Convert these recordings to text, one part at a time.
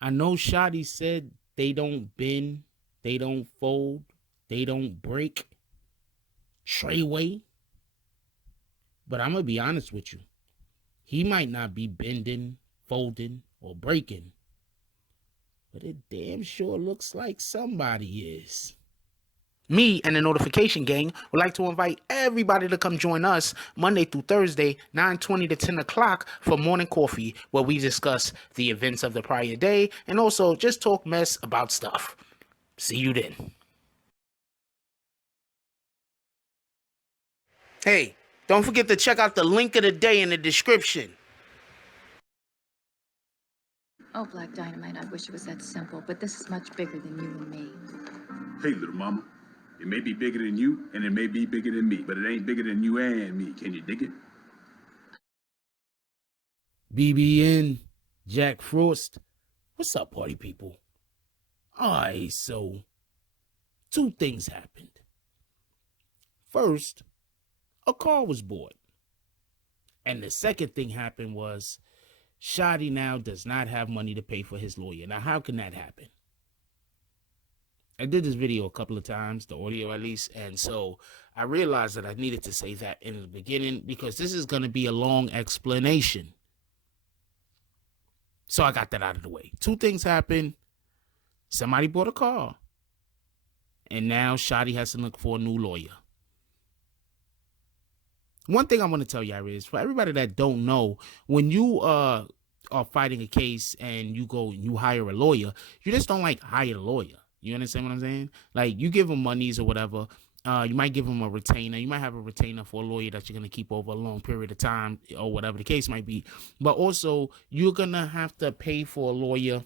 I know Shotti said they don't bend, they don't fold, they don't break Treyway. But I'm going to be honest with you. He might not be bending, folding, or breaking. But it damn sure looks like somebody is. Me and the Notification Gang would like to invite everybody to come join us Monday through Thursday, 9:20 to 10 o'clock for morning coffee, where we discuss the events of the prior day and also just talk mess about stuff. See you then. Hey, don't forget to check out the link of the day in the description. Oh, Black Dynamite, I wish it was that simple, but this is much bigger than you and me. Hey, little mama. It may be bigger than you, and it may be bigger than me, but it ain't bigger than you and me. Can you dig it? BBN, Jack Frost. What's up, party people? Alright, so 2 things happened. First, a car was bought. And the second thing happened was Shotti now does not have money to pay for his lawyer. Now, how can that happen? I did this video a couple of times, the audio at least, and so I realized that I needed to say that in the beginning because this is going to be a long explanation. So I got that out of the way. 2 things happened. Somebody bought a car. And now Shotti has to look for a new lawyer. One thing I want to tell y'all is, for everybody that don't know, when you are fighting a case and you go and you hire a lawyer, you just don't like hire a lawyer. You understand what I'm saying? Like, you give them monies or whatever. You might give them a retainer. You might have a retainer for a lawyer that you're going to keep over a long period of time or whatever the case might be. But also, you're going to have to pay for a lawyer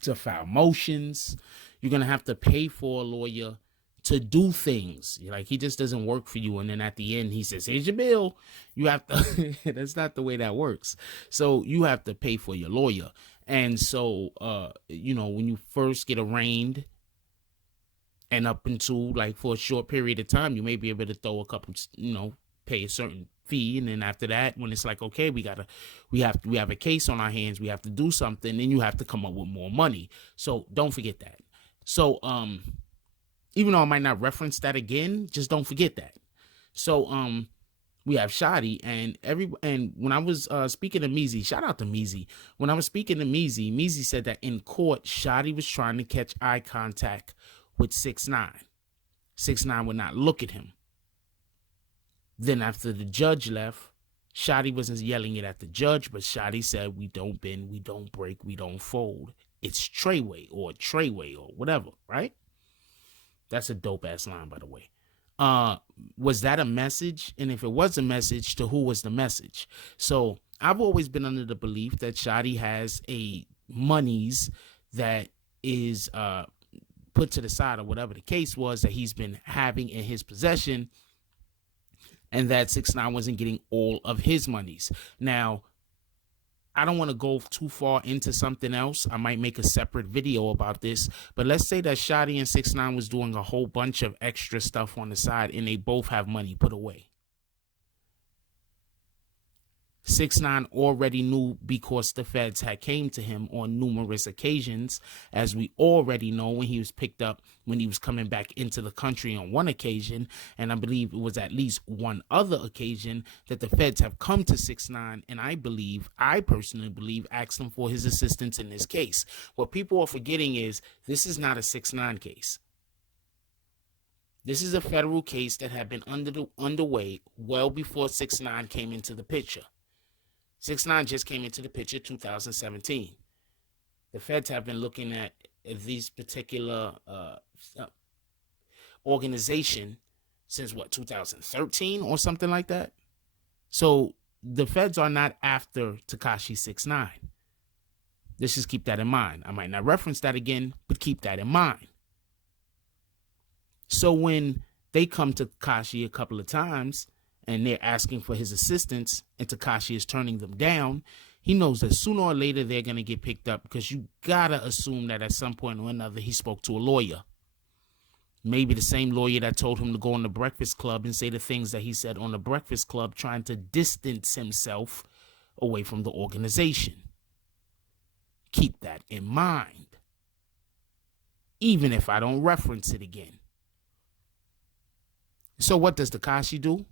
to file motions. You're going to have to pay for a lawyer to do things. Like, he just doesn't work for you. And then at the end, he says, here's your bill. You have to, that's not the way that works. So you have to pay for your lawyer. And so, when you first get arraigned and up until like for a short period of time, you may be able to throw a couple, pay a certain fee. And then after that, when it's like, okay, we have a case on our hands, we have to do something, then you have to come up with more money. So don't forget that. So, even though I might not reference that again, just don't forget that. So, we have Shotti and when I was speaking to Meezy, shout out to Meezy. When I was speaking to Meezy said that in court, Shotti was trying to catch eye contact with 6ix9ine. 6ix9ine would not look at him. Then after the judge left, Shotti wasn't yelling it at the judge, but Shotti said, we don't bend, we don't break, we don't fold. It's Treyway or whatever, right? That's a dope ass line, by the way. Was that a message? And if it was a message, to who was the message? So I've always been under the belief that Shotti has a monies that is put to the side, or whatever the case was, that he's been having in his possession, and that 6ix9ine wasn't getting all of his monies. Now, I don't want to go too far into something else. I might make a separate video about this. But let's say that Shotti and 6ix9ine was doing a whole bunch of extra stuff on the side, and they both have money put away. 6ix9ine already knew, because the feds had came to him on numerous occasions, as we already know, when he was picked up, when he was coming back into the country on one occasion, and I believe it was at least one other occasion that the feds have come to 6ix9ine, and I personally believe, asked him for his assistance in this case. What people are forgetting is, this is not a 6ix9ine case. This is a federal case that had been underway well before 6ix9ine came into the picture. 6ix9ine just came into the picture 2017. The feds have been looking at these particular organization since 2013 or something like that. So the feds are not after Tekashi 6ix9ine. Let's just keep that in mind. I might not reference that again, but keep that in mind. So when they come to Tekashi a couple of times, and they're asking for his assistance, and Tekashi is turning them down, he knows that sooner or later they're going to get picked up, because you got to assume that at some point or another he spoke to a lawyer. Maybe the same lawyer that told him to go on the Breakfast Club and say the things that he said on the Breakfast Club, trying to distance himself away from the organization. Keep that in mind, even if I don't reference it again. So what does Tekashi do?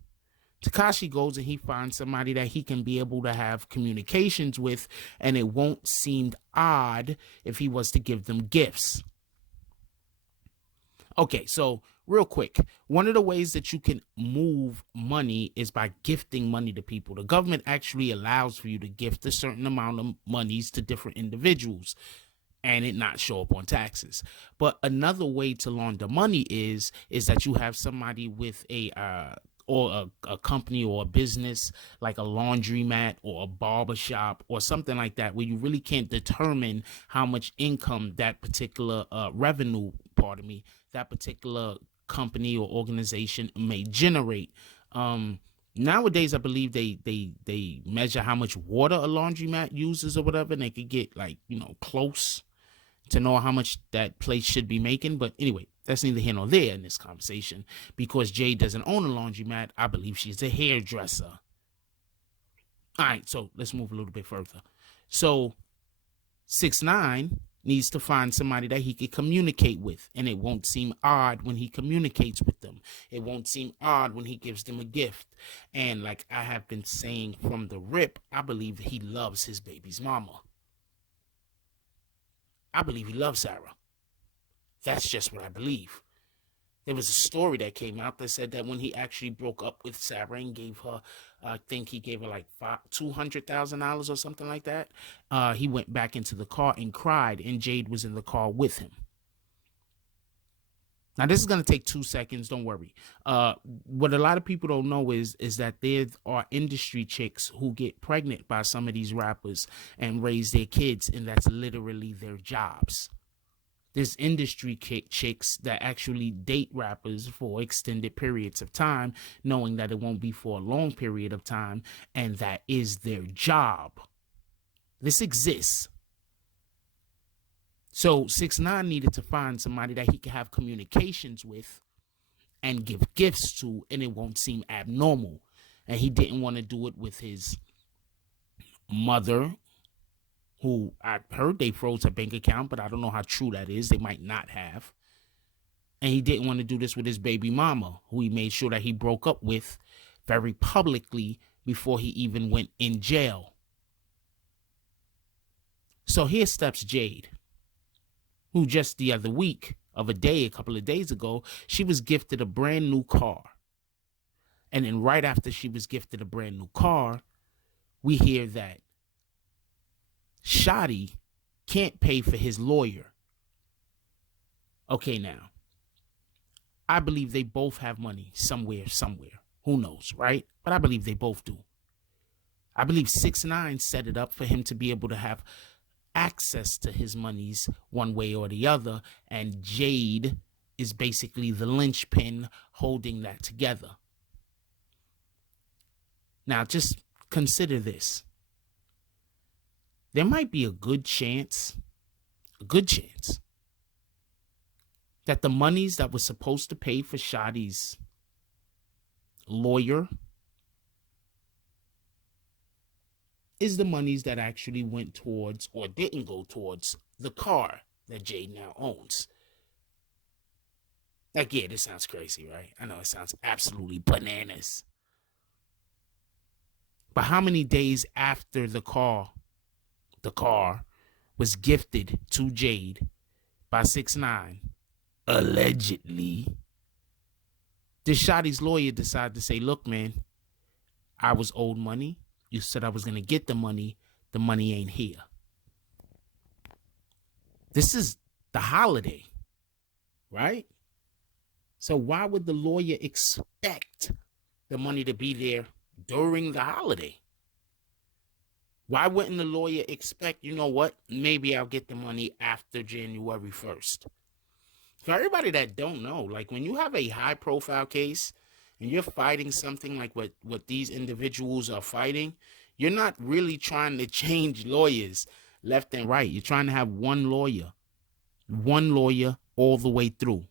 Tekashi goes and he finds somebody that he can be able to have communications with, and it won't seem odd if he was to give them gifts. Okay, so real quick, one of the ways that you can move money is by gifting money to people. The government actually allows for you to gift a certain amount of monies to different individuals and it not show up on taxes. But another way to launder money is that you have somebody with a company or a business like a laundromat or a barbershop or something like that, where you really can't determine how much income that particular that particular company or organization may generate. Nowadays, I believe they measure how much water a laundromat uses or whatever, and they could get close to know how much that place should be making. But anyway, that's neither here nor there in this conversation, because Jade doesn't own a laundromat. I believe she's a hairdresser. All right, so let's move a little bit further. So 6ix9ine needs to find somebody that he could communicate with, and it won't seem odd when he communicates with them. It won't seem odd when he gives them a gift. And like I have been saying from the rip, I believe he loves his baby's mama. I believe he loves Sarah. That's just what I believe. There was a story that came out that said that when he actually broke up with Sarah and gave her, I think he gave her like $200,000 or something like that, he went back into the car and cried, and Jade was in the car with him. Now, this is going to take 2 seconds. Don't worry. What a lot of people don't know is that there are industry chicks who get pregnant by some of these rappers and raise their kids, and that's literally their jobs. There's industry chicks that actually date rappers for extended periods of time, knowing that it won't be for a long period of time, and that is their job. This exists. So 6ix9ine needed to find somebody that he could have communications with and give gifts to, and it won't seem abnormal. And he didn't want to do it with his mother, who I heard they froze her bank account, but I don't know how true that is. They might not have. And he didn't want to do this with his baby mama, who he made sure that he broke up with very publicly before he even went in jail. So here steps Jade, who just the other week of a couple of days ago, she was gifted a brand new car. And then right after she was gifted a brand new car, we hear that Shotti can't pay for his lawyer. Okay, now, I believe they both have money somewhere. Who knows, right? But I believe they both do. I believe 6ix9ine set it up for him to be able to have access to his monies one way or the other, and Jade is basically the linchpin holding that together. Now, just consider this. There might be a good chance that the monies that was supposed to pay for Shotti's lawyer is the monies that actually went towards or didn't go towards the car that Jade now owns. Like, yeah, this sounds crazy, right? I know it sounds absolutely bananas. But how many days after the car was gifted to Jade by 6ix9ine, allegedly, did Shotti's lawyer decide to say, look, man, I was owed money. You said I was going to get the money. The money ain't here. This is the holiday, right? So why would the lawyer expect the money to be there during the holiday? Why wouldn't the lawyer expect, you know what, maybe I'll get the money after January 1st? For everybody that don't know, like when you have a high profile case and you're fighting something like what these individuals are fighting, you're not really trying to change lawyers left and right. You're trying to have one lawyer all the way through.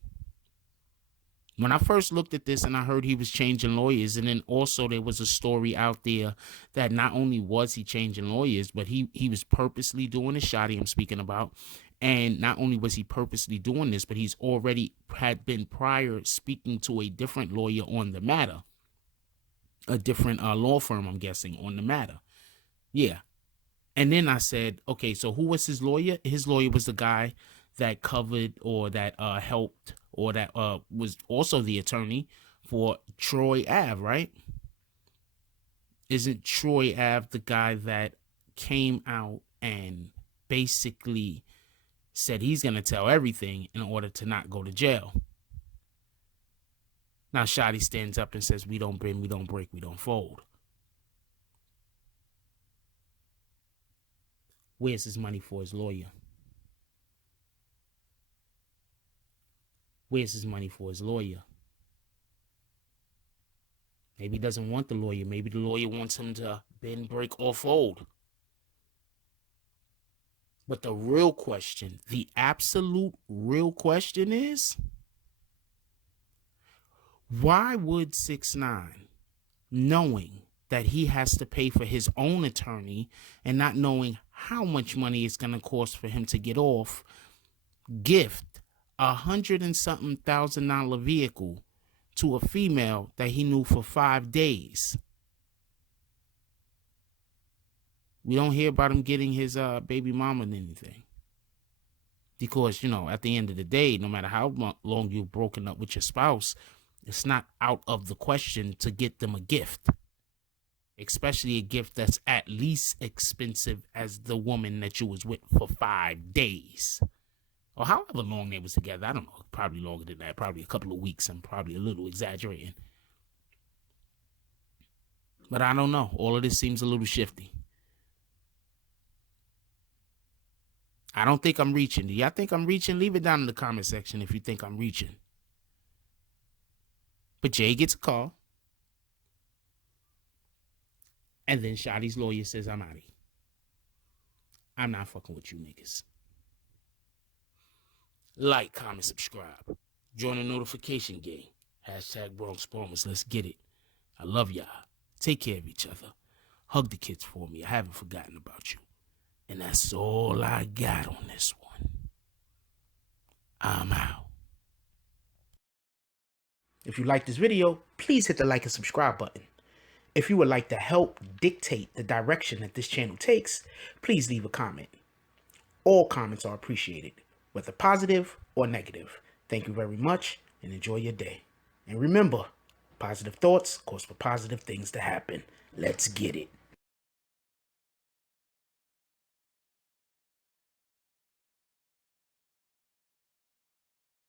When I first looked at this and I heard he was changing lawyers, and then also there was a story out there that not only was he changing lawyers, but he was purposely doing the Shotti I'm speaking about. And not only was he purposely doing this, but he's already had been prior speaking to a different lawyer on the matter. A different law firm, I'm guessing, on the matter. Yeah. And then I said, okay, so who was his lawyer? His lawyer was the guy that covered or that helped or that was also the attorney for Troy Ave, right? Isn't Troy Ave the guy that came out and basically said he's going to tell everything in order to not go to jail? Now Shotti stands up and says, we don't bend, we don't break, we don't fold. Where's his money for his lawyer? Where's his money for his lawyer? Maybe he doesn't want the lawyer. Maybe the lawyer wants him to bend, break, or fold. But the real question, the absolute real question is, why would 6ix9ine, knowing that he has to pay for his own attorney and not knowing how much money it's going to cost for him to get off, gift $100 and something thousand vehicle to a female that he knew for 5 days? We don't hear about him getting his baby mama and anything. Because, you know, at the end of the day, no matter how long you've broken up with your spouse, it's not out of the question to get them a gift. Especially a gift that's at least expensive as the woman that you was with for 5 days. Or however long they was together. I don't know. Probably longer than that. Probably a couple of weeks. I'm probably a little exaggerating. But I don't know. All of this seems a little shifty. I don't think I'm reaching. Do y'all think I'm reaching? Leave it down in the comment section if you think I'm reaching. But Jay gets a call. And then Shotti's lawyer says, I'm out of here. I'm not fucking with you niggas. Like, comment, subscribe. Join the notification gang. Hashtag Bronx Bombers. Let's get it. I love y'all. Take care of each other. Hug the kids for me. I haven't forgotten about you. And that's all I got on this one. I'm out. If you like this video, please hit the like and subscribe button. If you would like to help dictate the direction that this channel takes, please leave a comment. All comments are appreciated, whether positive or negative. Thank you very much and enjoy your day. And remember, positive thoughts cause for positive things to happen. Let's get it.